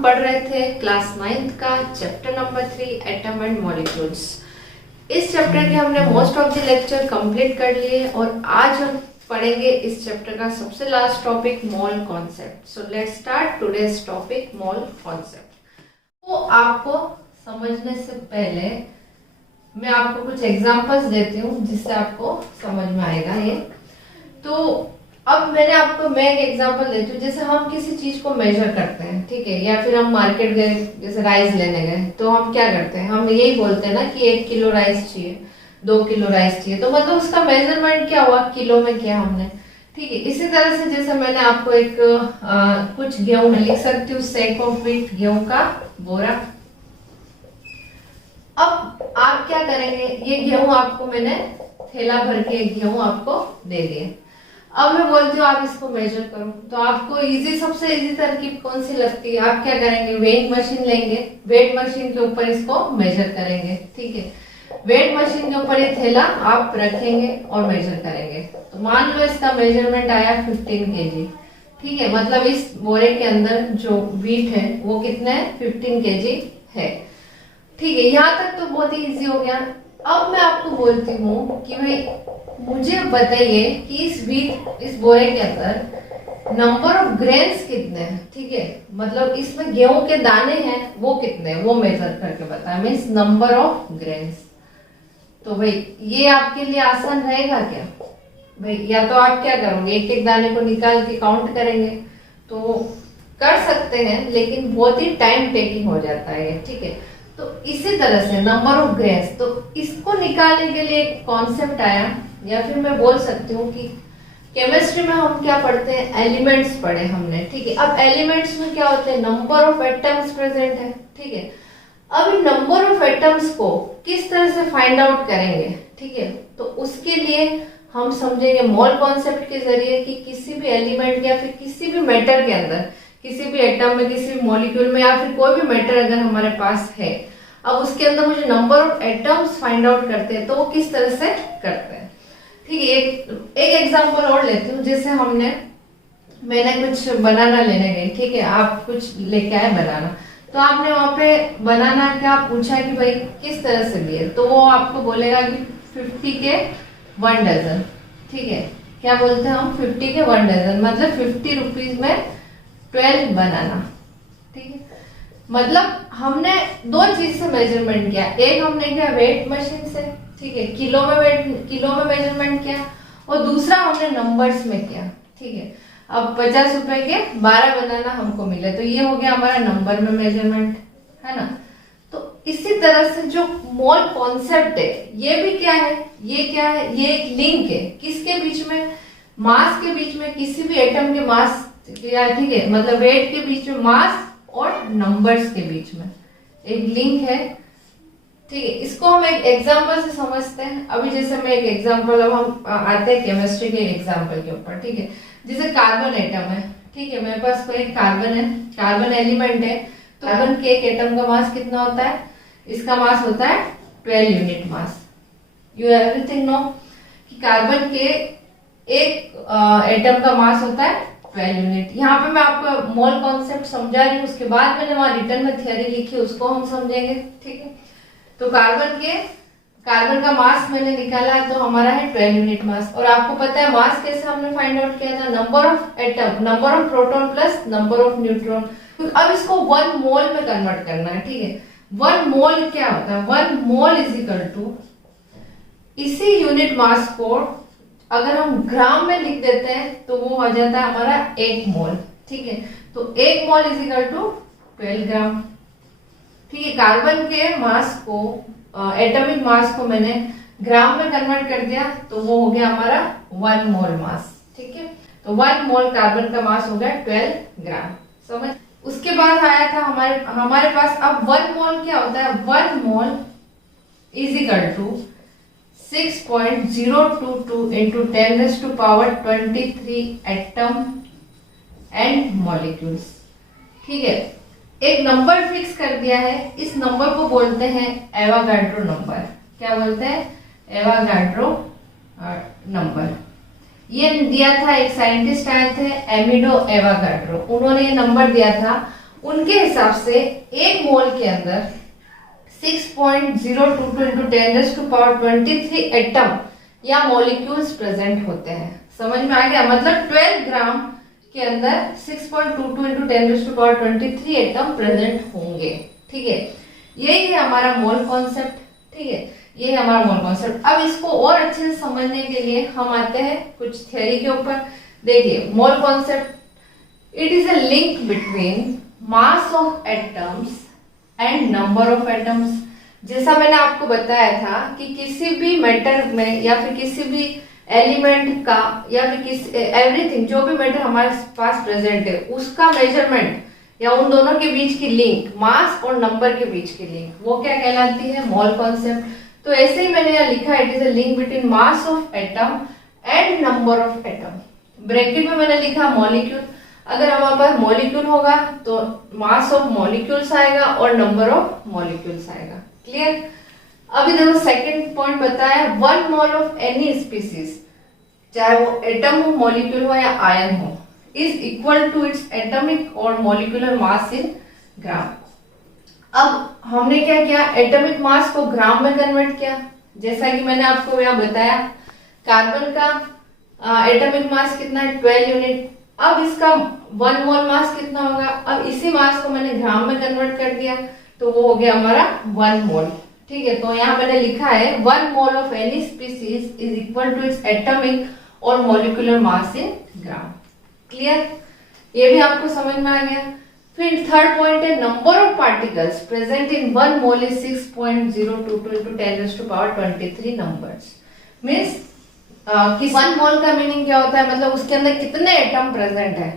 हम पढ़ रहे थे क्लास 9th का chapter number 3 atom and molecules. इस चैप्टर के हमने most of the lecture complete कर लिए और आज हम पढ़ेंगे इस चैप्टर का सबसे last topic mole concept. So let's start today's topic mole concept. तो आपको समझने से पहले मैं आपको कुछ एग्जांपल्स देती हूँ जिससे आपको समझ में आएगा ये। तो अब मैं एक एग्जांपल देती हूँ। जैसे हम किसी चीज को मेजर करते हैं, ठीक है, या फिर हम मार्केट गए, जैसे राइस लेने गए, तो हम क्या करते हैं, हम यही बोलते हैं ना कि 1 किलो राइस चाहिए, 2 किलो राइस चाहिए। तो मतलब उसका मेजरमेंट क्या हुआ, किलो में किया हमने, ठीक है। इसी तरह से जैसे मैंने आपको एक कुछ गेहूं लिख सकती हूँ, सेक ऑफ व्हीट, गेहूं का बोरा। अब आप क्या करेंगे, ये गेहूं आपको मैंने थैला भर के गेहूं आपको दे दिए। अब मैं बोलती हूँ आप इसको मेजर करो, तो आपको सबसे इजी तरकीब कौन सी लगती है? आप क्या करेंगे, वेट मशीन लेंगे, वेट मशीन के ऊपर इसको मेजर करेंगे, ठीक है। वेट मशीन के ऊपर ये थैला आप रखेंगे और मेजर करेंगे। तो मान लो इसका मेजरमेंट आया 15 kg, ठीक है। मतलब इस बोरे के अंदर जो व्हीट है वो कितने 15 kg है, ठीक है। यहाँ तक तो बहुत ही इजी हो गया। अब मैं आपको बोलती हूँ कि भाई मुझे बताइए कि इस बोरे के अंदर नंबर ऑफ ग्रेन्स कितने हैं, ठीक है। मतलब इसमें गेहूं के दाने हैं वो कितने हैं, वो मेजर करके बताया, मीन्स नंबर ऑफ ग्रेन्स। तो भाई ये आपके लिए आसान रहेगा क्या भाई? या तो आप क्या करोगे, एक एक दाने को निकाल के काउंट करेंगे, तो कर सकते हैं, लेकिन बहुत ही टाइम टेकिंग हो जाता है, ठीक है। तो इसी तरह से नंबर ऑफ ग्रेन्स, तो इसको निकालने के लिए एक कॉन्सेप्ट आया, या फिर मैं बोल सकती हूँ कि केमिस्ट्री में हम क्या पढ़ते हैं, एलिमेंट्स पढ़े हमने, ठीक है। अब एलिमेंट्स में क्या होते हैं, नंबर ऑफ एटम्स प्रेजेंट है, ठीक है। अब इन नंबर ऑफ एटम्स को किस तरह से फाइंड आउट करेंगे, ठीक है। तो उसके लिए हम समझेंगे मोल कॉन्सेप्ट के जरिए कि किसी भी एलिमेंट या फिर किसी भी मैटर के अंदर, किसी भी एटम में, किसी भी मॉलिक्यूल में, या फिर कोई भी मैटर अगर हमारे पास है, अब उसके अंदर मुझे number of atoms find out करते हैं, तो वो किस तरह से करते हैं, ठीक है। एक एग्जांपल और लेती हूँ। जैसे मैंने कुछ बनाना लेने गई, ठीक है, आप कुछ लेके आए बनाना, तो आपने वहां पे बनाना क्या पूछा कि भाई किस तरह से लिए, तो वो आपको बोलेगा कि 50 के 1 डजन, ठीक है। क्या बोलते हैं हम, 50 के 1 डजन, मतलब 50 रुपीज में 12 बनाना, ठीक है। मतलब हमने दो चीज से मेजरमेंट किया, एक हमने किया वेट मशीन से, ठीक है, किलो में मेजरमेंट किया, और दूसरा हमने नंबर्स में किया, ठीक है। अब 50 रुपए के 12 बनाना हमको मिले, तो ये हो गया हमारा नंबर में मेजरमेंट, है ना। तो इसी तरह से जो मोल कॉन्सेप्ट है, ये भी क्या है, ये एक लिंक है किसके बीच में, मास के बीच में, किसी भी एटम के मास, ठीक है, मतलब वेट के बीच में मास और नंबर्स के बीच में एक लिंक है, ठीक है। इसको हम एक एग्जांपल से समझते हैं। अभी जैसे मैं एक एग्जांपल, अब हम आते हैं केमिस्ट्री के एग्जांपल के ऊपर, ठीक है। जैसे कार्बन एटम है, ठीक है, मेरे पास कोई एक कार्बन है, कार्बन एलिमेंट है, तो कार्बन के एक एटम का मास कितना होता है, इसका मास होता है 12 unit mass. You everything know कि कार्बन के एक एटम का मास होता है 12 यूनिट। यहाँ पे मैं आपको मोल कॉन्सेप्ट समझा रही हूँ, उसके बाद मैंने वहां रिटर्न में थियरी लिखी, उसको हम समझेंगे, ठीक है। तो कार्बन का मास मैंने निकाला, तो हमारा है 12 यूनिट मास। और आपको पता है मास कैसे हमने फाइंड आउट किया था, number of atom, number of proton plus number of neutron. अब इसको 1 मोल में कन्वर्ट करना है, ठीक है। 1 मोल क्या होता है, 1 मोल इज इक्वल टू, इसी यूनिट मास को अगर हम ग्राम में लिख देते हैं तो वो हो जाता है हमारा 1 मोल, ठीक है। तो 1 मोल इज इक्वल टू 12 ग्राम, ठीक है। कार्बन के मास को, एटॉमिक मास को मैंने ग्राम में कन्वर्ट कर दिया, तो वो हो गया हमारा 1 मोल मास, ठीक है। तो 1 मोल कार्बन का मास हो गया 12 ग्राम, समझ। उसके बाद आया था हमारे पास, अब 1 मोल क्या होता है, 1 mole is equal to 6.022 into 10⁻23 atom and molecules, ठीक है। एक नंबर फिक्स कर दिया है, इस नंबर को बोलते हैं एवागाड्रो नंबर। क्या बोलते हैं, एवागाड्रो नंबर। ये दिया था, एक साइंटिस्ट आए थे एमिडो एवागाड्रो, उन्होंने ये नंबर दिया था उनके हिसाब से एक मोल के अंदर 6.022 इंटू 10⁻23 एटम या मॉलिक्यूल्स प्रेजेंट होते हैं। समझ में आ गया? मतलब 12 ग्राम के अंदर 6.22 इंटू 10⁻23 एटम प्रेजेंट होंगे। ठीक है, यही है हमारा मोल कॉन्सेप्ट। ठीक है, ये है हमारा मोल कॉन्सेप्ट। अब इसको और अच्छे से समझने के लिए हम आते हैं कुछ थ्योरी के ऊपर। देखिए, mole concept, it is a link between mass of atoms and number of atoms. जैसा मैंने आपको बताया था कि किसी भी मैटर में या फिर किसी भी एलिमेंट का या फिर किसी एवरीथिंग, जो भी मैटर हमारे पास प्रेजेंट है, उसका मेजरमेंट या उन दोनों के बीच की लिंक, मास और नंबर के बीच की लिंक, वो क्या कहलाती है? Mole concept. तो ऐसे ही मैंने यहाँ लिखा, it is a link between mass of atom and number of atom. Bracket में मैंने लिखा मॉलिक्यूल। अगर हमारे पास मॉलिक्यूल होगा तो मास ऑफ मॉलिक्यूल्स आएगा और नंबर ऑफ मॉलिक्यूल्स आएगा। क्लियर? अभी देखो सेकंड पॉइंट बताया, 1 मोल ऑफ एनी स्पीसीज, चाहे वो एटम हो, मॉलिक्यूल हो या आयन हो, is equal to its atomic और मॉलिक्यूलर मास इन ग्राम। अब हमने क्या किया? एटॉमिक मास को ग्राम में कन्वर्ट किया। जैसा कि मैंने आपको यहाँ बताया, कार्बन का एटॉमिक मास कितना है? 12 यूनिट। अब इसका 1 मोल मास कितना होगा? अब इसी मास को मैंने ग्राम में कन्वर्ट कर दिया, तो वो हो गया हमारा 1 मोल। ठीक है, तो यहाँ मैंने लिखा है 1 mole of any species is equal to its atomic और molecular mass in gram. Clear? ये भी आपको समझ में आ गया। फिर थर्ड पॉइंट है, number of particles present in 1 mole is 6.022 into 10⁻23 numbers. Means 1 mole का मीनिंग क्या होता है? मतलब उसके अंदर कितने एटम प्रेजेंट है।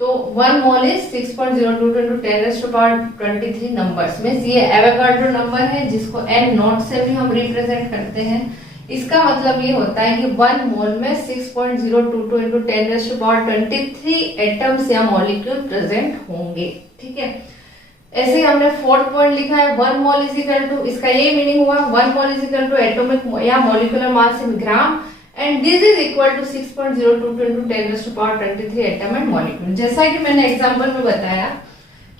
तो 1 mole is 6.022 into 10⁻23 numbers. Means ये एवोगाड्रो नंबर है, जिसको n नॉट से भी हम रिप्रेजेंट करते हैं। इसका मतलब ये होता है कि 1 मोल में 6.022 इंटू 10⁻23 एटम्स या मॉलिक्यूल प्रेजेंट होंगे। ठीक है, ऐसे ही हमने फोर्थ पॉइंट लिखा है, 1 मोल इज इक्वल टू, इसका ये मीनिंग हुआ 1 mole is equal to atomic या molecular mass in gram and this is equal to 6.022 into 10⁻23 atom and molecule. जैसा कि मैंने एग्जांपल में बताया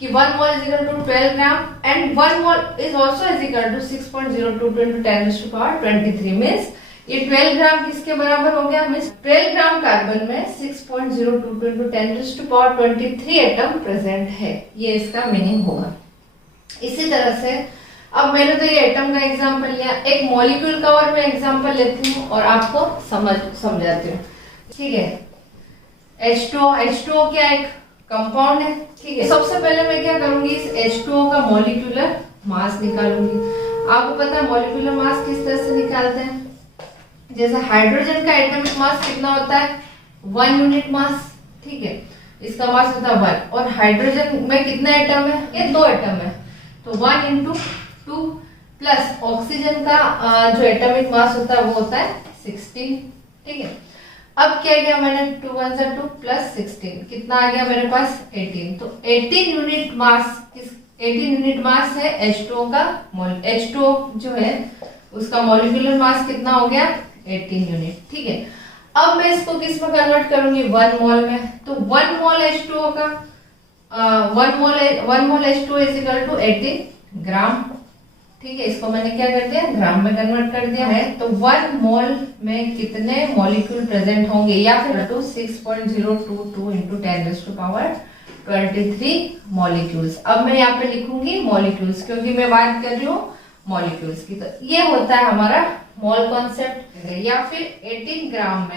कि 1 mole is equal to 12 gram and 1 mole is also is equal to 6.022 into 10⁻23। Means ये 12 ग्राम किसके बराबर हो गया? मींस 12 ग्राम कार्बन में 6.022 इंटू 10⁻23 एटम प्रेजेंट है। ये इसका मीनिंग होगा। इसी तरह से अब मैंने तो ये एटम का एग्जांपल लिया, एक मॉलिक्यूल का और मैं एग्जांपल लेती हूँ और आपको समझाती हूँ। ठीक है, H2O क्या एक कंपाउंड है। ठीक है, सबसे पहले मैं क्या करूंगी? इस H2O का मॉलिक्यूलर मास निकालूंगी। आपको पता है मॉलिक्यूलर मास किस तरह से निकालते हैं? जैसे हाइड्रोजन का एटॉमिक मास कितना होता है? 1 यूनिट मास। ठीक है, इसका मास होता है 1 और हाइड्रोजन में कितने एटम है? ये 2 एटम है, तो 1 इंटू 2 प्लस ऑक्सीजन का जो एटॉमिक मास होता है वो होता है 16। ठीक है, अब क्या किया मैंने? 2 1 जा 2 प्लस 16 कितना आ गया मेरे पास? 18। तो 18 यूनिट मास, 18 यूनिट मास है H2O का। H2O जो है उसका मॉलिक्यूलर मास कितना हो गया? 18 यूनिट। ठीक है, अब मैं इसको किस में कन्वर्ट करूंगी? 1 मोल में। तो 1 मोल H2O का 1 मोल H2O इज इक्वल टू 18 ग्राम। ठीक है, इसको मैंने क्या कर दिया? ग्राम में कन्वर्ट कर दिया है। तो 1 मोल में कितने मॉलिक्यूल प्रेजेंट होंगे? या फिर 6.022 इंटू 10⁻23 मॉलिक्यूल्स। अब मैं यहाँ पे लिखूंगी मॉलिक्यूल्स, क्योंकि मैं बात कर रही हूँ मॉलिक्यूल्स की। तो ये होता है हमारा मोल कॉन्सेप्ट। या फिर 18 ग्राम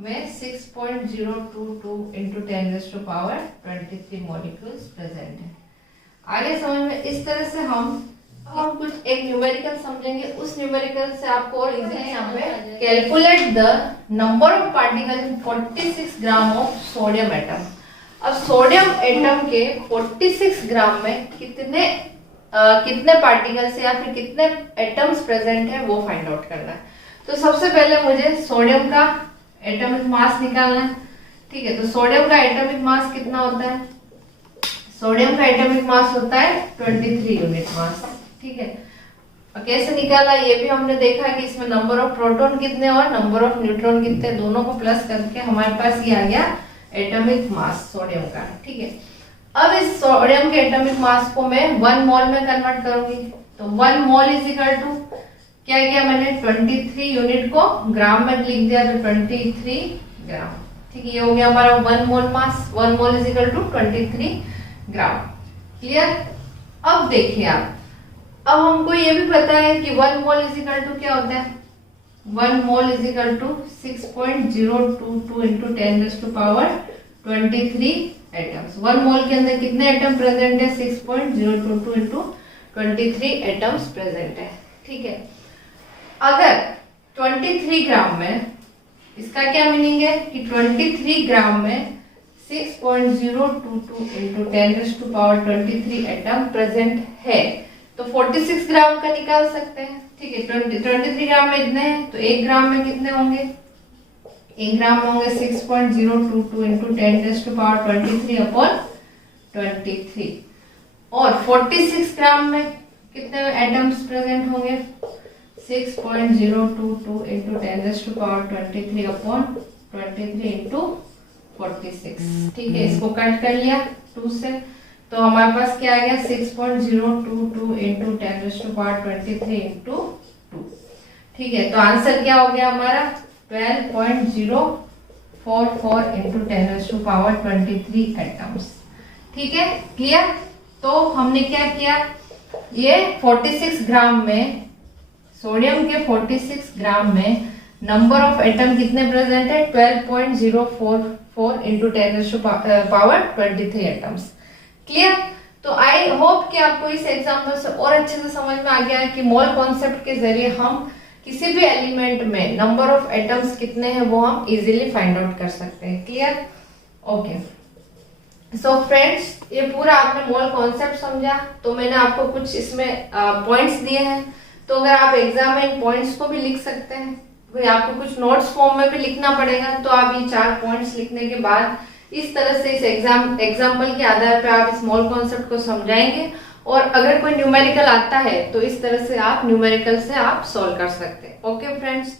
में 6.022 इंटू 10⁻23 मॉलिक्यूल्स प्रेजेंट है। आगे समझ में इस तरह से हम कुछ एक न्यूमेरिकल समझेंगे। उस न्यूमेरिकल से आपको और इजी है। यहाँ पे calculate the number of particle in 46 gram of sodium atom. अब सोडियम एटम के 46 ग्राम में कितने पार्टिकल्स या फिर कितने एटम्स प्रेजेंट है वो फाइंड आउट करना है। तो सबसे पहले मुझे सोडियम का एटॉमिक मास निकालना है। ठीक है, तो सोडियम का एटॉमिक मास कितना होता है? सोडियम का एटॉमिक मास होता है 23 यूनिट मास। ठीक है, कैसे निकाला ये भी हमने देखा कि इसमें नंबर ऑफ प्रोटॉन कितने और नंबर ऑफ न्यूट्रॉन कितने, दोनों को प्लस करके हमारे पास ये आ गया एटॉमिक मास सोडियम का, ठीक है। अब इस सोडियम के एटॉमिक मास को मैं 1 मोल में कन्वर्ट करूंगी, तो 1 मोल इज इक्वल टू क्या किया मैंने 23 यूनिट को ग्राम में लिख दिया, तो 23 ग्राम, ठीक है। ये हो गया हमारा 1 mole mass, 1 mole is equal to 23 gram. Clear. अब देखिए आप, अब हमको ये भी पता है कि 1 मोल इज इक्वल टू क्या होता है, 1 mole is equal to 6.022 into 10⁻23 atoms. 1 mole के अंदर कितने एटम प्रेजेंट है, 6.022 इंटू 23 एटम्स प्रेजेंट है, ठीक है। अगर 23 ग्राम में, इसका क्या मीनिंग है कि 23 ग्राम में 6.022 इंटू 10⁻23 एटम प्रेजेंट है, तो 46 ग्राम का निकाल सकते हैं, ठीक है। 23 ग्राम में इतने हैं, तो 1 ग्राम में कितने होंगे, 1 ग्राम में होंगे 6.022 इंटू 10⁻23 अपॉन 23, और 46 ग्राम में कितने एटम्स प्रेजेंट होंगे, 6.022 इंटू 10⁻23 अपॉन 23 इंटू 46, ठीक है। इसको कट कर लिया 2 से, तो हमारे पास क्या आ गया 6.022 इंटू 10⁻23 इंटू 2, ठीक है। तो आंसर क्या हो गया हमारा 12.044 इंटू 10⁻23 एटम्स, ठीक है। क्लियर। तो हमने क्या किया, ये 46 ग्राम में, सोडियम के 46 ग्राम में नंबर ऑफ एटम कितने प्रेजेंट है, 12.044 इंटू 10⁻23 एटम्स। क्लियर। तो आई होप कि आपको इस एग्जाम्पल से और अच्छे से समझ में आ गया है कि मोल कॉन्सेप्ट के जरिए हम किसी भी एलिमेंट में नंबर ऑफ एटम्स कितने हैं वो हम इजीली फाइंड आउट कर सकते हैं। क्लियर। ओके, सो फ्रेंड्स, ये पूरा आपने मोल कॉन्सेप्ट समझा, तो मैंने आपको कुछ इसमें पॉइंट्स दिए हैं, तो अगर आप एग्जाम में इन पॉइंट्स को भी लिख सकते हैं, भाई आपको कुछ नोट्स फॉर्म में भी लिखना पड़ेगा, तो आप ये 4 पॉइंट्स लिखने के बाद इस तरह से इस एग्जाम्पल के आधार पर आप इस मोल कॉन्सेप्ट को समझाएंगे, और अगर कोई न्यूमेरिकल आता है तो इस तरह से आप न्यूमेरिकल से आप सॉल्व कर सकते हैं। Okay friends.